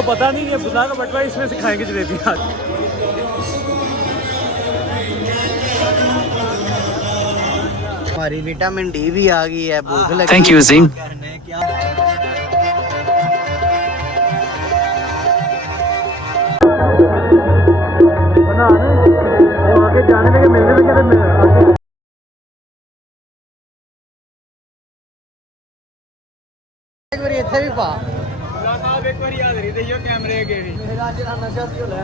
इनको पता नहीं है बुला का बटवा, इसमें से खाएंगे जलेबी आज। हमारी विटामिन डी भी आ गई है, भूख लगी। Thank you Singh. आगे जाने लगे मिलने लगे एक बार इथे भी पा साहब, एक बार याद रही थे कैमरे के मेरा जरा नशा भी हो गया।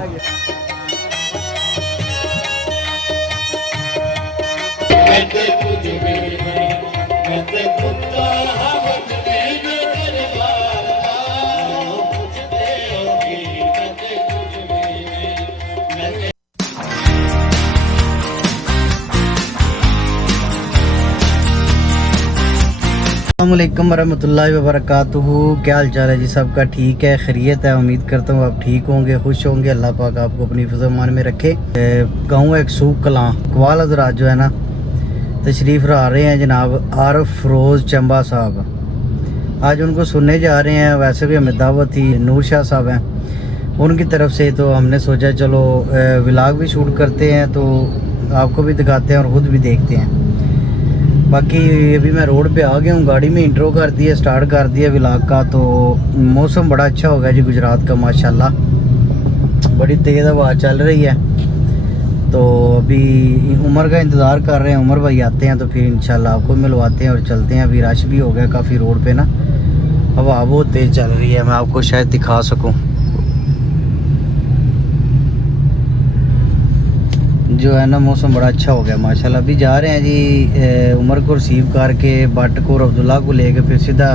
अस्सलामुअलैकुम वरहमतुल्लाहि वबरकातुहू। क्या हाल चाल है जी सबका? ठीक है, खैरियत है। उम्मीद करता हूँ आप ठीक होंगे, खुश होंगे। अल्लाह पाक आपको अपनी हिफ़्ज़-ओ-अमान में रखे। गाँव एक सूख कलां कवाल हज़रात जो है ना तशरीफ़ ला रहे हैं जनाब आरफ रोज़ चंबा साहब। आज उनको सुनने जा रहे हैं। वैसे भी हमें दावत थी, नूर शाह साहब हैं उनकी तरफ से, तो हमने सोचा चलो व्लॉग भी शूट करते हैं तो आपको भी दिखाते हैं और ख़ुद भी देखते हैं। बाकी अभी मैं रोड पे आ गया हूँ, गाड़ी में इंट्रो कर दिया, स्टार्ट कर दिया व्लॉग का। तो मौसम बड़ा अच्छा हो गया जी गुजरात का माशाल्लाह, बड़ी तेज़ हवा चल रही है। तो अभी उमर का इंतज़ार कर रहे हैं, उमर भाई आते हैं तो फिर इंशाल्लाह आपको मिलवाते हैं और चलते हैं। अभी रश भी हो गया काफ़ी रोड पे ना, हवा बहुत तेज़ चल रही है, मैं आपको शायद दिखा सकूँ। जो है ना मौसम बड़ा अच्छा हो गया माशाल्लाह। अभी जा रहे हैं जी उमर को रिसीव करके, बट को और अब्दुल्ला को लेके फिर सीधा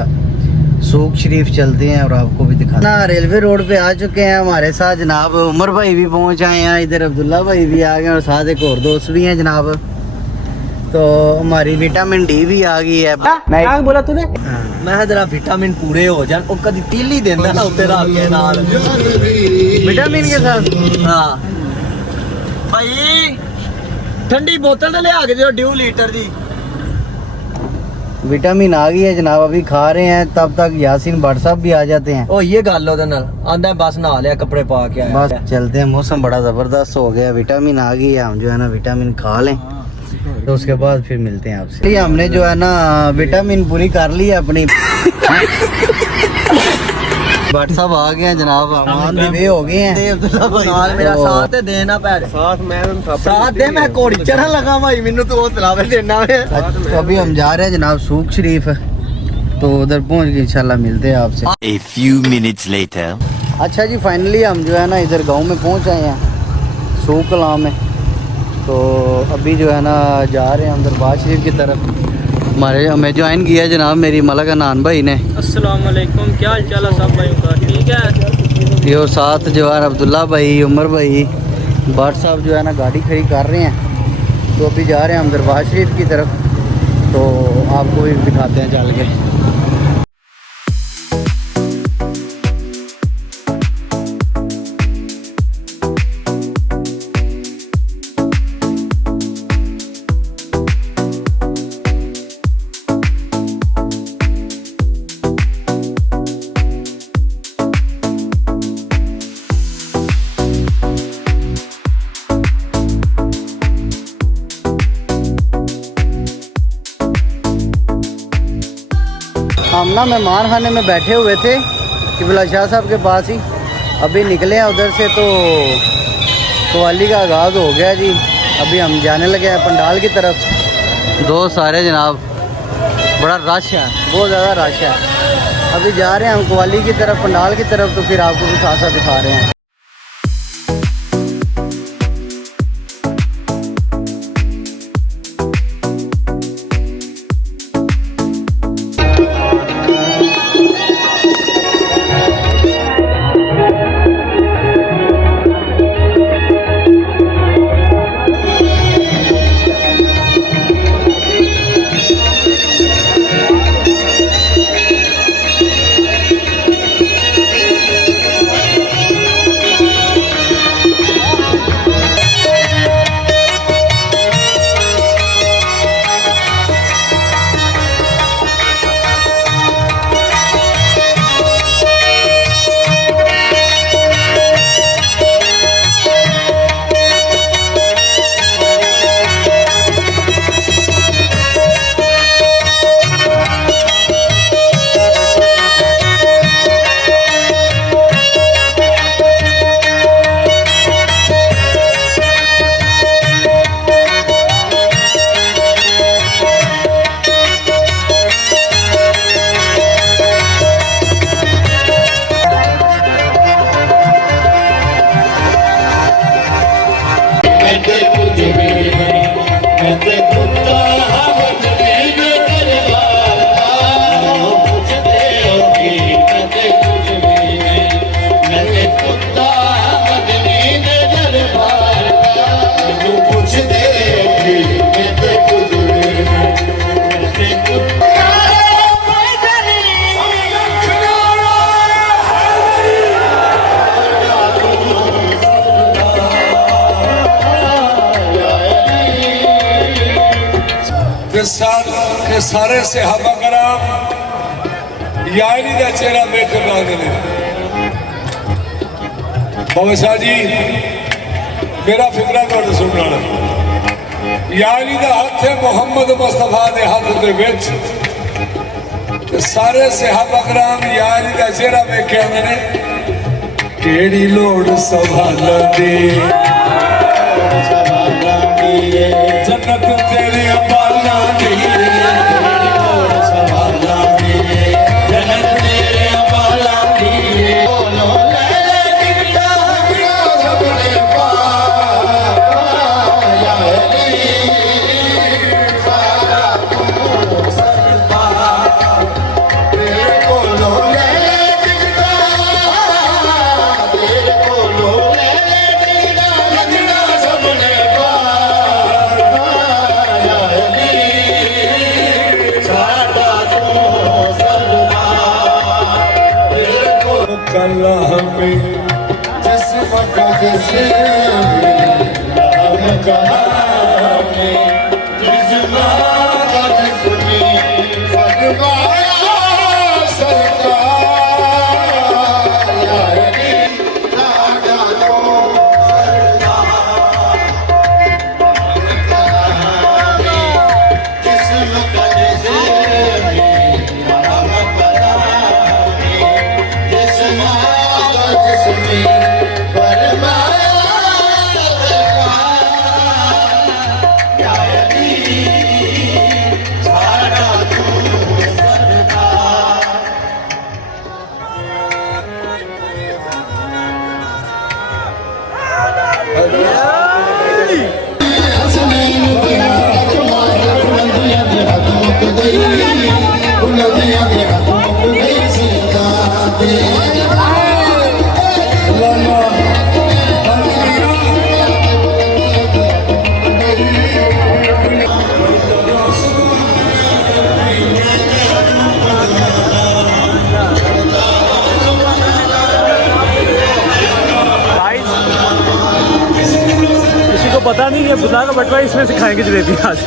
सूख शरीफ चलते हैं और आपको भी दिखा ना। रेलवे रोड पे आ चुके हैं, हमारे साथ जनाब उमर भाई भी पहुंच आए हैं, इधर अब्दुल्ला भाई भी आ गए और साथ एक और दोस्त भी हैं जनाब। तो हमारी विटामिन डी भी आ गई है। मैं क्या बोला तूने? मैं जरा विटामिन पूरे हो जान, वो कभी पीली देना ना उत्ते रख के नाल विटामिन के साथ। हाँ भाई ठंडी बोतल ले आके दो 2 लीटर दी। विटामिन आ गई है जनाब, अभी खा रहे हैं, तब तक यासीन भट्ट साहब भी आ जाते हैं। ओ ये गल ओदे नाल आंदा बस नहा लिया, कपड़े पा के आया। बस चलते हैं, मौसम बड़ा ज़बरदस्त हो गया, विटामिन आ गई है। हम जो है ना विटामिन खा लें तो उसके बाद फिर मिलते हैं आपसे। हमने जो है ना विटामिन पूरी कर ली है अपनी। भट्ट साहब आ गए हैं जनाब, अमान वे हो गए हैं। नाल मेरा साथ देना पै साथ दे, मैं घोड़ी चढ़न लगा भाई, मेनू तो तलावे देना है। तो अभी हम जा रहे हैं जनाब सूख शरीफ, तो उधर पहुंच के इंशाल्लाह मिलते हैं आपसे। A few minutes later. अच्छा जी, फाइनली हम जो है ना इधर गांव में पहुंच आए हैं, सूख कलां में। तो अभी जो है ना जा रहे हैं हम दरबार शरीफ की तरफ। हमारे हमें ज्वाइन किया जनाब मेरी मलक अनान भाई ने। अस्सलाम वालेकुम, क्या हाल चाल है सब भाइयों का? ठीक है। ये और साथ जो है अब्दुल्ला भाई, उमर भाई, भट्ट साहब जो है ना गाड़ी खड़ी कर रहे हैं। तो अभी जा रहे हैं हम दरबार शरीफ की तरफ, तो आपको भी दिखाते हैं चल के। हम ना मेहमान खाने में बैठे हुए थे किबला शाह साहब के पास ही, अभी निकले हैं उधर से तो कवाली का आगाज़ हो गया जी। अभी हम जाने लगे हैं पंडाल की तरफ। दोस्त सारे जनाब, बड़ा रश है, बहुत ज़्यादा रश है। अभी जा रहे हैं हम कवाली की तरफ, पंडाल की तरफ, तो फिर आपको भी साथ साथ दिखा रहे हैं। सारे सहाबा कराम यारी का चेहरा देख कर ने बाबा शाह जी मेरा फिक्रा तुहाडे सुनना यारी का हाथ है मुहम्मद मुस्तफा के हाथ दे विच सारे सहाबा कराम यारी का चेहरा वेख्या ने केड़ी लोड़ संभालन दी जन्नत तेरे अम्बाला दी कला हमें जिस्म का जिसे हम कहा हमें जिस्म का जिस्मी फरमाया सरकार या अली लागा दो सरकार जिस्म का जिसे किसी को पता नहीं है बुला का बटवा इसमें से खाएंगे जलेबी आज।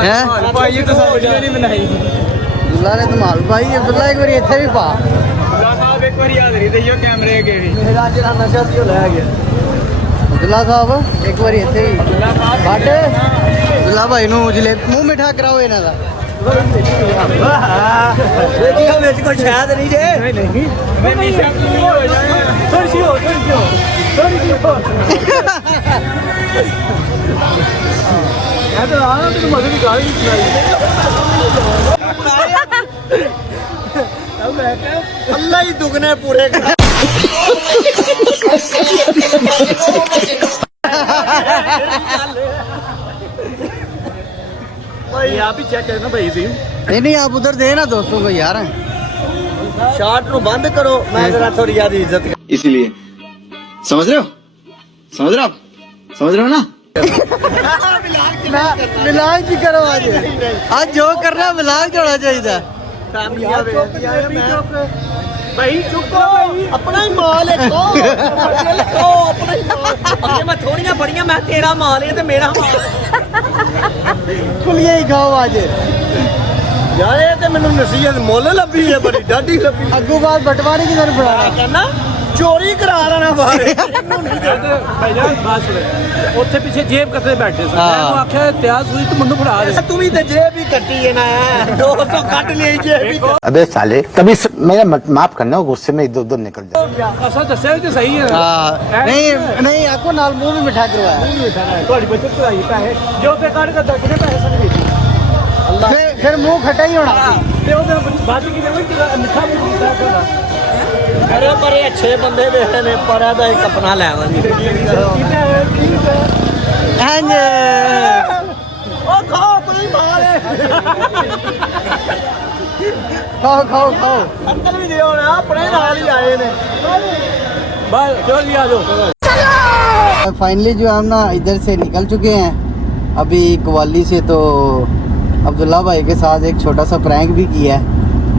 हैं ये तो सब वीडियो नहीं बनाई। अब्दुल्ला ने धमाल पाई अब्दुल्ला एक बार इत्थे भी पा साहब एक बार याद रही दइयो कैमरे के भी मेरा जरा नशा सी ले गया अब्दुल्ला साहब एक बार इत्थे ही बट अब्दुल्ला भाई नु जले मुंह मिठा कराओ इन्हां दा देखियो विच कोई शायद नहीं जे नहीं मैं निशा हो जाए थोड़ी सी हो मैं तो आना तो मजे की गाली सुनाई अब मैं अल्लाह ही दुगने पूरे कर भाई आप ही चेक करना भाई जी नहीं आप उधर दे ना दोस्तों को यार शॉट नु बंद करो मैं जरा थोड़ी याद इज्जत इसीलिए समझ रहे हो ना मिलान की करो आज जो करना मिलान होना चाहिए भाई चुप भाई अपना ही माल है अपना ही माल मैं थोड़ियां बड़ियां मैं तेरा माल है ते मेरा माल खुलिए ही खाओ आज यार ये ते मैनू नसीहत मुੱਲ ਲੱਭੀ है बड़ी डाडी ਲੱਭੀ अगू बात बटवारी किधर बढ़ाना कहना चोरी करा लेना बाहर भाई जान बात सुन ਉੱਥੇ ਪਿੱਛੇ ਜੇਬ ਕੱਟਦੇ ਬੈਠੇ ਸੀ ਮੈਂ ਆਖਿਆ ਤਿਆਰ ਹੋਈ ਤੂੰ ਮੈਨੂੰ ਫੜਾ ਦੇ तू भी तो जेब ही कट्टी है ना 200 काट लिए जेब ही अबे साले कभी मेरा माफ करना गुस्से में इधर उधर निकल जाए ਅਸਾਂ ਦੱਸਿਆ ਵੀ ਤੇ ਸਹੀ ਹੈ नहीं नहीं आपको नाल मुंह भी मिठा करवाया ਤੁਹਾਡੀ ਬੱਚਤ ਕਰਾਈ ਪੈਸੇ ਜੋ ਤੇ ਕੱਢ ਕੇ ਕਿੰਨੇ ਪੈਸੇ ਸਨ ਵਿੱਚ फिर मुंह खटा ही होना ਤੇ ਉਹਦੇ ਬਾਅਦ ਕੀ ਦੇਵੇਂ ਮਿੱਠਾ ਵੀ ਹੁੰਦਾ ਤੁਹਾਡਾ अरे बड़े अच्छे बंदे बैठे ने पर दा एक अपना ले खाओ अपनी माल खाओ खाओ खाओ अंकल भी दियो ना अपने नाल ही आए ने बाय चलो जी आ जाओ। फाइनली जो हम ना इधर से निकल चुके हैं अभी कवाली से, तो अब्दुल्ला भाई के साथ एक छोटा सा प्रैंक भी किया है,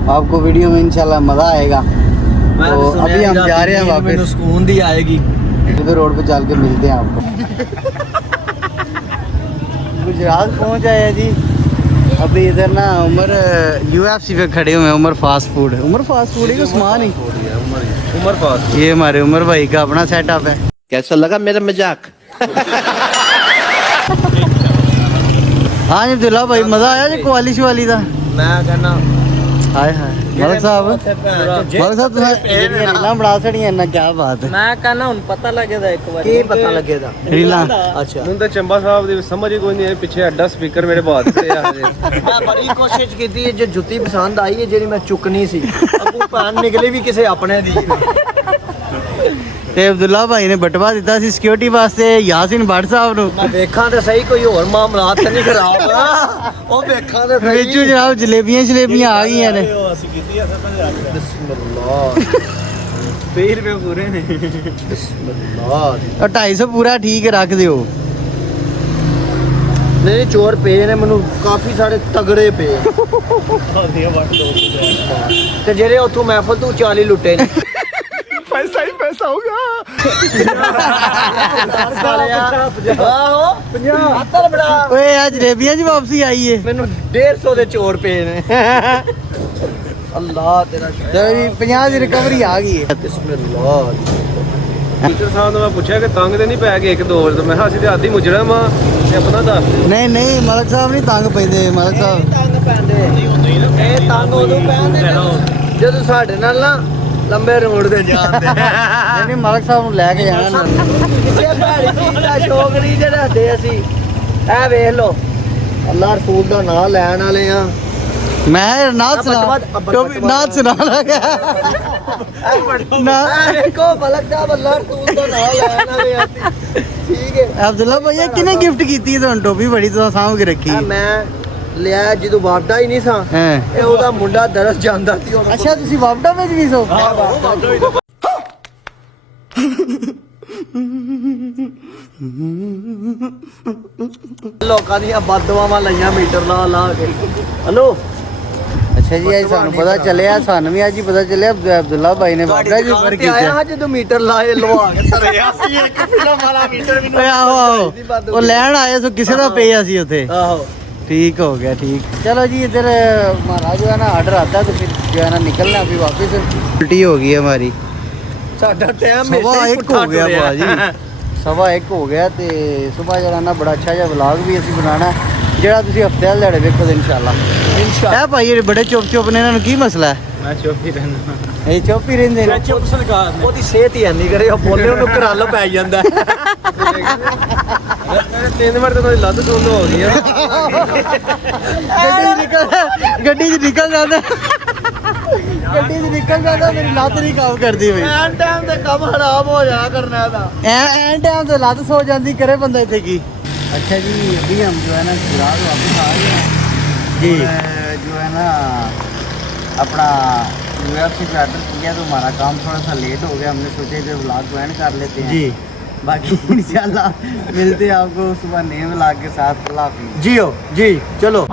आपको वीडियो में इंशाल्लाह मज़ा आएगा। तो अभी हम जा रहे हैं वापस, सुकून दी आएगी। इधर रोड पे चल के मिलते हैं आपको। गुजरात पहुंच आए हैं जी। अभी इधर ना उमर UFC पे खड़े हुए हैं। उमर फास्ट फूड है कि उस्मान ही उमर पास। ये हमारे उमर भाई का अपना सेटअप है। कैसा लगा मेरा मजाक? हाँ जी अब्दुल्ला भाई, मज़ा आया जी कवाली शवाली का? मैं कहना हाय हाय मलक साहब तुम्हें रीलां बड़ा सड़ियां ना, क्या बात है। मैं कहना हुन पता लगेगा एक बार। की पता लगेगा? रीलां अच्छा ਹੁਣ ਤਾਂ ਚੰਬਾ ਸਾਹਿਬ ਦੀ ਸਮਝ ਹੀ ਕੋਈ ਨਹੀਂ ਪਿੱਛੇ ਐਡਾ ਸਪੀਕਰ ਮੇਰੇ ਬਾਤ ਤੇ ਆ मैं बड़ी कोशिश की थी जो जुत्ती पसंद आई है जी मैं चुकनी सी अगू पैन निकली भी किसी अपने दी। ਤੇ ਅਬਦੁੱਲਾ ਭਾਈ ਨੇ ਬਟਵਾ ਦਿੱਤਾ ਸੀ ਸਿਕਿਉਰਿਟੀ ਵਾਸਤੇ ਯਾਸਿਨ ਭੱਟ ਸਾਹਿਬ ਨੂੰ। मैं देखा तो सही कोई और मामलात तो नहीं खराब। ओ देखा तो सही। ਵਿੱਚੋਂ ਜਨਾਬ ਜਲੇਬੀਆਂ ਆ ਗਈਆਂ ਨੇ। बिस्मिल्लाह 20 ਰੁਪਏ ਪੂਰੇ ਨੇ। बिस्मिल्लाह। और 250 पूरा ठीक रख दियो। नहीं चोर पे ने मैनू काफी सारे तगड़े पे ते जेरे उथों महफल तू 40 लुटे ने। पैसा ही पैसा होगा। ਓਏ ਆ ਜਲੇਬੀਆਂ ਜੀ ਵਾਪਸੀ ਆਈ ਏ। ਮੈਨੂੰ 150 ਦੇ ਚੋਰ ਪਏ ਨੇ। ਅੱਲਾਹ ਤੇਰਾ ਚਲੋ ਜੀ 50 ਦੀ ਰਿਕਵਰੀ ਆ ਗਈ ਏ। ਬਿਸਮਿल्लाह। ਟੀਚਰ ਸਾਹਿਬ ਨੂੰ ਮੈਂ ਪੁੱਛਿਆ ਕਿ ਤੰਗ ਤੇ ਨਹੀਂ ਪੈ ਗਏ ਇੱਕ ਦੋ ਵਾਰ ਤੇ ਮੈਂ ਕਿਹਾ ਅਸੀਂ ਤੇ ਆਦੀ ਮੁਜਰਮ ਆ ਤੇ ਆਪਣਾ ਦੱਸ ਦਿਓ। ਨਹੀਂ ਮਲਕ ਸਾਹਿਬ ਨਹੀਂ ਤੰਗ ਪੈਂਦੇ। ਮਲਕ ਸਾਹਿਬ ਤੰਗ ਪੈਂਦੇ ਇਹ ਤੰਗ ਉਦੋਂ ਪੈਂਦੇ ਜਦੋਂ ਸਾਡੇ ਨਾਲ ਨਾ ਲੰਬੇ ਰੋਡ ਤੇ ਜਾਂਦੇ। ਨਹੀਂ ਮਲਕ ਸਾਹਿਬ ਨੂੰ ਲੈ ਕੇ ਜਾਣਾ। ਕਿਸੇ ਭੈੜੀ ਚੀਜ਼ ਦਾ ਸ਼ੌਕ ਨਹੀਂ ਜਿਹੜਾ ਦੇ ਅਸੀਂ ਇਹ ਵੇਖ ਲਓ ਅੱਲਾਹ ਰਸੂਲ ਦਾ ਨਾਮ ਲੈਣ ਵਾਲੇ ਆ। ਮੈਂ ਨਾਥ ਸੁਣਾ ਟੋਪੀ ਨਾਥ ਸੁਣਾ ਲਗਾ ਨਾ। ਦੇਖੋ ਮਲਕ ਸਾਹਿਬ ਅੱਲਾਹ ਰਸੂਲ ਦਾ ਨਾਮ ਲੈਣ ਵਾਲੇ ਆ ਠੀਕ ਹੈ। ਅਬਦੁੱਲਾ ਭਈਆ ਕਿਨੇ ਗਿਫਟ ਕੀਤੀ ਹੈ ਤੁਹਾਨੂੰ ਟੋਪੀ? ਬੜੀ ਤੋਂ ਸਾਂਭ ਕੇ ਰੱਖੀ। ਮੈਂ ਲਿਆ ਜਦੋਂ ਵਾਪਦਾ ਹੀ ਨਹੀਂ ਸਾਂ ਹੈ ਇਹ ਉਹਦਾ ਮੁੰਡਾ ਦਰਸ ਜਾਂਦਾ ਸੀ। ਅੱਛਾ ਤੁਸੀਂ ਵਾਪਡਾ ਵਿੱਚ ਵੀ ਸੋ? ਲੋਕਾਂ ਦੀਆਂ ਬਦਦੁਆਵਾਂ ਲਈਆਂ ਮੀਟਰ ਲਾ ਕੇ। ਹਲੋ ਅੱਛਾ ਜੀ ਅੱਜ ਸਾਨੂੰ ਪਤਾ ਚੱਲਿਆ, ਸਾਨੂੰ ਵੀ ਅੱਜ ਹੀ ਪਤਾ ਚੱਲਿਆ ਅਬਦੁੱਲਾ ਭਾਈ ਨੇ ਵਾਪਡਾ ਜੀ ਪਰ ਕੀਤਾ। ਆਇਆ ਜਦੋਂ ਮੀਟਰ ਲਾਏ ਲਵਾ ਕੇ ਧਰਿਆ ਸੀ ਇੱਕ ਫਿਲਮ ਵਾਲਾ ਮੀਟਰ ਮੈਨੂੰ। ਓਏ ਆਹੋ ਉਹ ਲੈਣ ਆਏ ਸੋ ਕਿਸੇ ਦਾ ਪਿਆ ਸੀ ਉੱਥੇ। ਆਹੋ ठीक हो गया ठीक। चलो जी इधर हमारा जो है ना ऑर्डर आता है तो फिर जो है ना निकलना अभी वापस। उल्टी हो गई हमारी। ਸਾਡਾ ਟਾਈਮ 1:15 हो गया भाजी। 1:15 हो गया ਤੇ ਸੁਬਾਹ ਜਿਹੜਾ ਨਾ ਬੜਾ ਅੱਛਾ ਜਿਹਾ ਵਲੌਗ ਵੀ ਅਸੀਂ ਬਣਾਉਣਾ ਜਿਹੜਾ ਤੁਸੀਂ ਹਫਤੇ ਵਾਲੇ ਦਿਹਾੜੇ ਵੇਖੋ ਇਨਸ਼ਾਅੱਲਾ। ਇਹ ਭਾਈ ਜਿਹੜੇ ਬੜੇ ਚੁੱਪ ਨੇ ਇਹਨਾਂ ਨੂੰ ਕੀ ਮਸਲਾ ਹੈ? ਮੈਂ ਚੁੱਪ ਹੀ ਰਹਿਣਾ। ਇਹ ਚੁੱਪ ਹੀ ਰਹਿੰਦੇ ਨੇ। ਚੁੱਪ ਸਰਕਾਰ ਨੇ ਉਹਦੀ ਸਿਹਤ ਹੀ ਨਹੀਂ ਕਰੇ ਉਹ ਬੋਲੇ ਉਹਨੂੰ ਕਰਲ ਪੈ ਜਾਂਦਾ। ਤਿੰਨ ਵਾਰ ਤਾਂ ਤੁਹਾਡੀ ਲੱਤ ਸੁੰਨ ਹੋ ਗਈ ਆ। ਗੱਡੀ 'ਚ ਨਿਕਲ ਜਾਂਦਾ ਮੇਰੀ ਲੱਤ ਨਹੀਂ ਕੰਮ ਕਰਦੀ ਬਈ। ਐਨ ਟਾਈਮ ਤੇ ਕੰਮ ਖਰਾਬ ਹੋ ਜਾ ਕਰਨਾ ਦਾ। ਐਨ ਟਾਈਮ ਤੇ ਲੱਤ ਸੋ ਜਾਂਦੀ ਕਰੇ ਬੰਦਾ ਇੱਥੇ ਕੀ। अच्छा जी अभी हम जो है ना गुजरात वापस आ गए हैं जी। जो है ना अपना UFC पे ऑर्डर किया तो हमारा काम थोड़ा सा लेट हो गया। हमने सोचा इधर व्लॉग को एंड कर लेते हैं जी। बाकी इंशाल्लाह मिलते हैं आपको सुबह नए व्लॉग के साथ। अल्लाह हाफिज़। जी हो जी चलो।